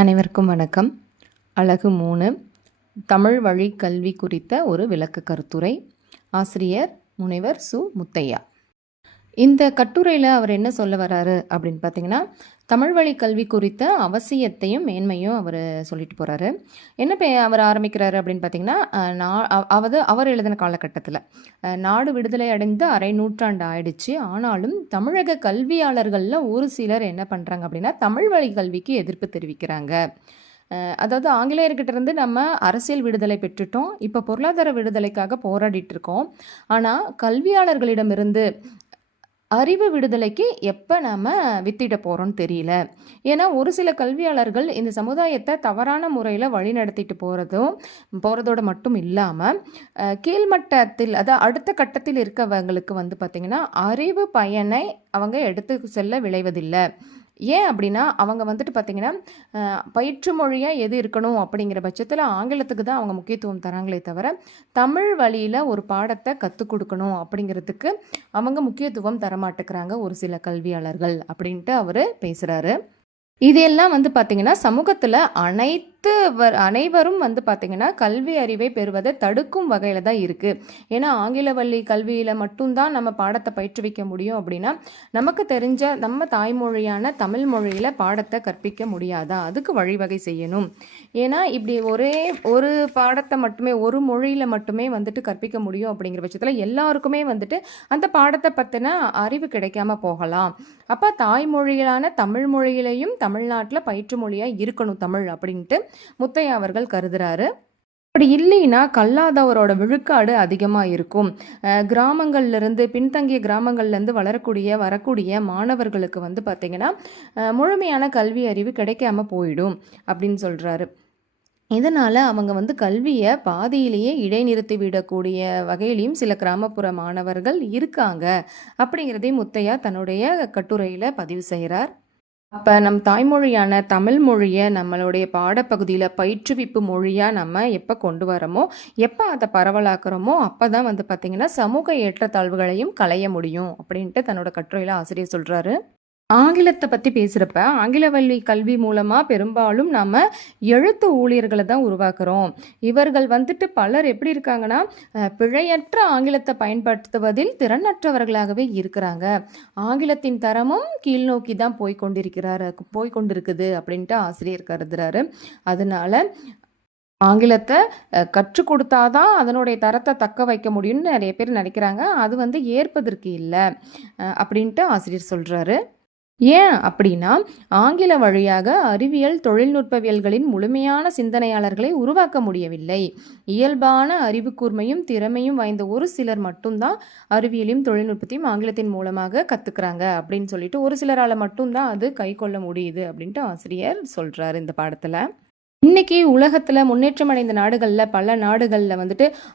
அனைவருக்கும் வணக்கம். அலகு 3 தமிழ் வழி கல்வி குறித்த ஒரு விளக்க கருத்துரை. ஆசிரியர் முனைவர் சு. முத்தையா. இந்த கட்டுரையில் அவர் என்ன சொல்ல வராரு அப்படின்னு பார்த்தீங்கன்னா, தமிழ் வழி கல்வி குறித்த அவசியத்தையும் மேன்மையும் அவர் சொல்லிட்டு போகிறாரு. என்ன அவர் ஆரம்பிக்கிறாரு அப்படின்னு பார்த்தீங்கன்னா, அவர் எழுதின காலகட்டத்தில் நாடு விடுதலை அடைந்து அரை நூற்றாண்டு ஆயிடுச்சு. ஆனாலும் தமிழக கல்வியாளர்களில் ஒரு சிலர் என்ன பண்ணுறாங்க அப்படின்னா, தமிழ் வழி கல்விக்கு எதிர்ப்பு தெரிவிக்கிறாங்க. அதாவது ஆங்கிலேயர்கிட்ட இருந்து நம்ம அரசியல் விடுதலை பெற்றுட்டோம், இப்போ பொருளாதார விடுதலைக்காக போராடிட்டு இருக்கோம். ஆனால் கல்வியாளர்களிடமிருந்து அறிவு விடுதலைக்கு எப்போ நாம் வித்திட போகிறோன்னு தெரியல. ஏன்னா ஒரு சில கல்வியாளர்கள் இந்த சமுதாயத்தை தவறான முறையில் வழி நடத்திட்டு போகிறதோட மட்டும் இல்லாமல் கீழ்மட்டத்தில் அதாவது அடுத்த கட்டத்தில் இருக்கவங்களுக்கு பார்த்திங்கன்னா அறிவு பயனை அவங்க எடுத்து செல்ல விளைவதில்லை. ஏன் அப்படின்னா அவங்க பார்த்திங்கன்னா பயிற்று மொழியாக எது இருக்கணும் அப்படிங்கிற பட்சத்தில் ஆங்கிலத்துக்கு தான் அவங்க முக்கியத்துவம் தராங்களே தவிர தமிழ் வழியில் ஒரு பாடத்தை கற்றுக் கொடுக்கணும் அப்படிங்கிறதுக்கு அவங்க முக்கியத்துவம் தரமாட்டேங்கிறாங்க ஒரு சில கல்வியாளர்கள் அப்படின்ட்டு அவர் பேசுகிறாரு. இதெல்லாம் பார்த்திங்கன்னா சமூகத்தில் அனைவரும் பார்த்திங்கன்னா கல்வி அறிவை பெறுவதை தடுக்கும் வகையில் தான் இருக்குது. ஏன்னா ஆங்கில வழி கல்வியில் மட்டும்தான் நம்ம பாடத்தை பயிற்றுவிக்க முடியும் அப்படின்னா நமக்கு தெரிஞ்ச நம்ம தாய்மொழியான தமிழ் மொழியில் பாடத்தை கற்பிக்க முடியாதா? அதுக்கு வழிவகை செய்யணும். ஏன்னா இப்படி ஒரே ஒரு பாடத்தை மட்டுமே ஒரு மொழியில் மட்டுமே கற்பிக்க முடியும் அப்படிங்கிற பட்சத்தில் எல்லாருக்குமே அந்த பாடத்தை பற்றின அறிவு கிடைக்காம போகலாம். அப்போ தாய்மொழியிலான தமிழ் மொழியிலையும் தமிழ்நாட்டில் பயிற்று மொழியாக இருக்கணும் தமிழ் அப்படின்ட்டு முத்தையா அவர்கள் கருதுறாரு. அப்படி இல்லைன்னா கல்லாதவரோட விழுக்காடு அதிகமாக இருக்கும். கிராமங்கள்லேருந்து பின்தங்கிய கிராமங்கள்லேருந்து வரக்கூடிய மாணவர்களுக்கு பார்த்திங்கன்னா முழுமையான கல்வி அறிவு கிடைக்காம போயிடும் அப்படின்னு சொல்கிறாரு. இதனால் அவங்க கல்வியை பாதியிலேயே இடைநிறுத்தி விடக்கூடிய வகையிலையும் சில கிராமப்புற மாணவர்கள் இருக்காங்க அப்படிங்கிறதையும் முத்தையா தன்னுடைய கட்டுரையில் பதிவு செய்கிறார். அப்போ நம் தாய்மொழியான தமிழ் மொழியை நம்மளுடைய பாடப்பகுதியில் பயிற்றுவிப்பு மொழியாக நம்ம எப்போ கொண்டு வரோமோ, எப்போ அதை பரவலாக்குறோமோ அப்போ தான் பார்த்திங்கன்னா சமூக ஏற்றத்தாழ்வுகளையும் களைய முடியும் அப்படின்ட்டு தன்னோட கட்டுரையில் ஆசிரியர் சொல்கிறாரு. ஆங்கிலத்தை பற்றி பேசுகிறப்ப ஆங்கில வழி கல்வி மூலமாக பெரும்பாலும் நம்ம எழுத்து ஊழியர்களை தான் உருவாக்குறோம். இவர்கள் பலர் எப்படி இருக்காங்கன்னா பிழையற்ற ஆங்கிலத்தை பயன்படுத்துவதில் திறனற்றவர்களாகவே இருக்கிறாங்க. ஆங்கிலத்தின் தரமும் கீழ்நோக்கி தான் போய்கொண்டிருக்குது அப்படின்ட்டு ஆசிரியர் கருதுறாரு. அதனால ஆங்கிலத்தை கற்றுக் கொடுத்தாதான் அதனுடைய தரத்தை தக்க வைக்க முடியும்னு நிறைய பேர் நினைக்கிறாங்க. அது ஏற்பதற்கு இல்லை அப்படின்ட்டு ஆசிரியர் சொல்கிறாரு. ஏன் அப்படின்னா ஆங்கில வழியாக அறிவியல் தொழில்நுட்பவியல்களின் முழுமையான சிந்தனையாளர்களை உருவாக்க முடியவில்லை. இயல்பான அறிவு கூர்மையும் திறமையும் வாய்ந்த ஒரு சிலர் மட்டும்தான் அறிவியலையும் தொழில்நுட்பத்தையும் ஆங்கிலத்தின் மூலமாக கற்றுக்குறாங்க அப்படின்னு சொல்லிட்டு ஒரு சிலரால் மட்டும்தான் அது கை கொள்ள முடியுது அப்படின்ட்டு ஆசிரியர் சொல்கிறார் இந்த பாடத்தில். இன்னைக்கு உலகத்தில் முன்னேற்றம் அடைந்த நாடுகளில் பல நாடுகளில்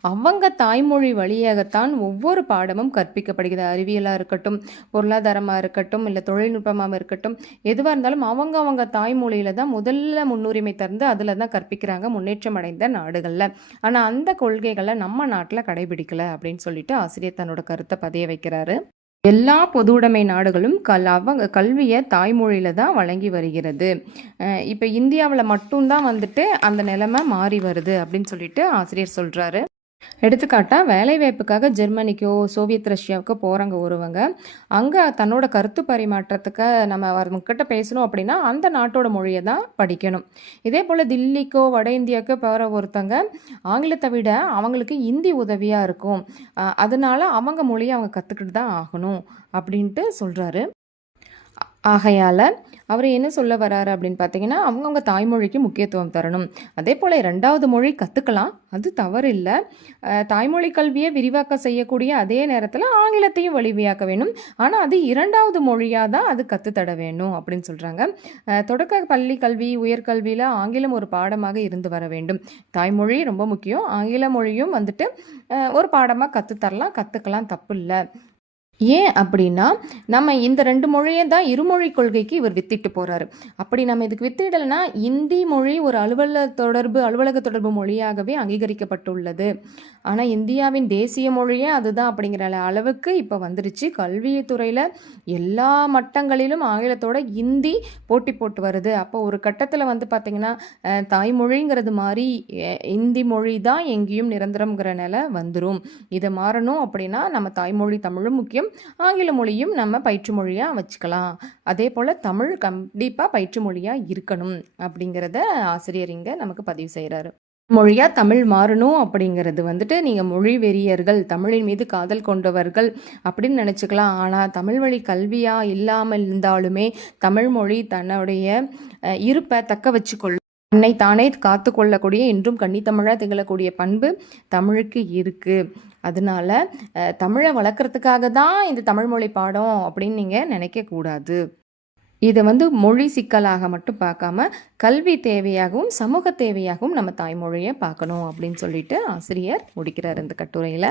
அவங்க தாய்மொழி வழியாகத்தான் ஒவ்வொரு பாடமும் கற்பிக்கப்படுகிறது. அறிவியலாக இருக்கட்டும், பொருளாதாரமாக இருக்கட்டும், இல்லை தொழில்நுட்பமாக இருக்கட்டும், எதுவாக இருந்தாலும் அவங்க தாய்மொழியில் தான் முதல்ல முன்னுரிமை தந்து அதில் தான் கற்பிக்கிறாங்க முன்னேற்றம் அடைந்த நாடுகளில். ஆனால் அந்த கொள்கைகளை நம்ம நாட்டில் கடைபிடிக்கலை அப்படின்னு சொல்லிட்டு ஆசிரியர் தன்னோட கருத்தை பதிய வைக்கிறாரு. எல்லா பொதுவுடைமை நாடுகளும் அவங்க கல்வியை தாய்மொழியில் தான் வழங்கி வருகிறது. இப்போ இந்தியாவில் மட்டும்தான் அந்த நிலைமை மாறி வருது அப்படின்னு சொல்லிட்டு ஆசிரியர் சொல்கிறாரு. எடுத்துக்காட்டாக வேலைவாய்ப்புக்காக ஜெர்மனிக்கோ சோவியத் ரஷ்யாவுக்கோ போகிறாங்க ஒருவங்க. அங்கே தன்னோட கருத்து பரிமாற்றத்துக்கு நம்ம அவங்கக்கிட்ட பேசணும் அப்படின்னா அந்த நாட்டோட மொழியை தான் படிக்கணும். இதே போல் தில்லிக்கோ வட இந்தியாவுக்கோ போகிற ஒருத்தங்க ஆங்கிலத்தை விட அவங்களுக்கு இந்தி உதவியாக இருக்கும். அதனால அவங்க மொழியை அவங்க கற்றுக்கிட்டு தான் ஆகணும் அப்படின்ட்டு சொல்கிறாரு. ஆகையால் அவர் என்ன சொல்ல வராரு அப்படின்னு பார்த்தீங்கன்னா அவங்கவுங்க தாய்மொழிக்கு முக்கியத்துவம் தரணும். அதே போல் 2வது மொழி கற்றுக்கலாம், அது தவறு இல்லை. தாய்மொழி கல்வியை விரிவாக்கம் செய்யக்கூடிய அதே நேரத்தில் ஆங்கிலத்தையும் வலிமையாக்க வேணும். ஆனால் அது 2வது மொழியாக தான் அது கற்றுத்தட வேணும் அப்படின்னு சொல்கிறாங்க. தொடக்க பள்ளி கல்வி உயர்கல்வியில் ஆங்கிலம் ஒரு பாடமாக இருந்து வர வேண்டும். தாய்மொழி ரொம்ப முக்கியம், ஆங்கில மொழியும் ஒரு பாடமாக கற்றுக்கலாம், தப்பு இல்லை. ஏன் அப்படின்னா, நம்ம இந்த 2 மொழிய தான் இருமொழி கொள்கைக்கு இவர் வித்திட்டு போறாரு. அப்படி நம்ம இதுக்கு வித்திடலைன்னா, இந்தி மொழி ஒரு அலுவலக தொடர்பு மொழியாகவே அங்கீகரிக்கப்பட்டுள்ளது. ஆனா, இந்தியாவின் தேசிய மொழியே அதுதான் அப்படிங்கிற அளவுக்கு இப்ப வந்துருச்சு. கல்வித்துறையில எல்லா மட்டங்களிலும் ஆங்கிலத்தோட இந்தி போட்டி போட்டு வருது. அப்போ ஒரு கட்டத்துல வந்து பார்த்தீங்கன்னா, தாய்மொழிங்கிறது மாறி இந்தி மொழி தான் எங்கேயும் நிரந்தரம்ங்கிற நிலை வந்துரும். இத மாறணும் அப்படின்னா, நம்ம தாய்மொழி தமிழும் முக்கியம். ஆங்கில மொழியும் நம்ம பயிற்று மொழியா வச்சுக்கலாம். அதே போல தமிழ் கண்டிப்பா பயிற்று மொழியா இருக்கணும் அப்படிங்கிறத ஆசிரியர் இங்க நமக்கு பதிவு செய்றாரு. மொழியா தமிழ் மாறணும் அப்படிங்கிறது வந்துட்டு நீங்க மொழி வெறியர்கள், தமிழின் மீது காதல் கொண்டவர்கள் அப்படின்னு நினைச்சுக்கலாம். ஆனா தமிழ் வழி கல்வியா இல்லாமல் இருந்தாலுமே தமிழ் மொழி தன்னுடைய இருப்பை தக்க வச்சுக்கொள்ளும். தன்னை தானே காத்து கொள்ளக்கூடிய இன்றும் கன்னித்தமிழா திகழக்கூடிய பண்பு தமிழுக்கு இருக்கு. அதனால தமிழை வளர்க்குறதுக்காக தான் இந்த தமிழ் மொழி பாடம் அப்படின்னு நீங்கள் நினைக்கக்கூடாது. இதை வந்து மொழி சிக்கலாக மட்டும் பார்க்காம கல்வி தேவையாகவும் சமூக தேவையாகவும் நம்ம தாய்மொழியை பார்க்கணும் அப்படின்னு சொல்லிட்டு ஆசிரியர் முடிக்கிறார் இந்த கட்டுரையில்.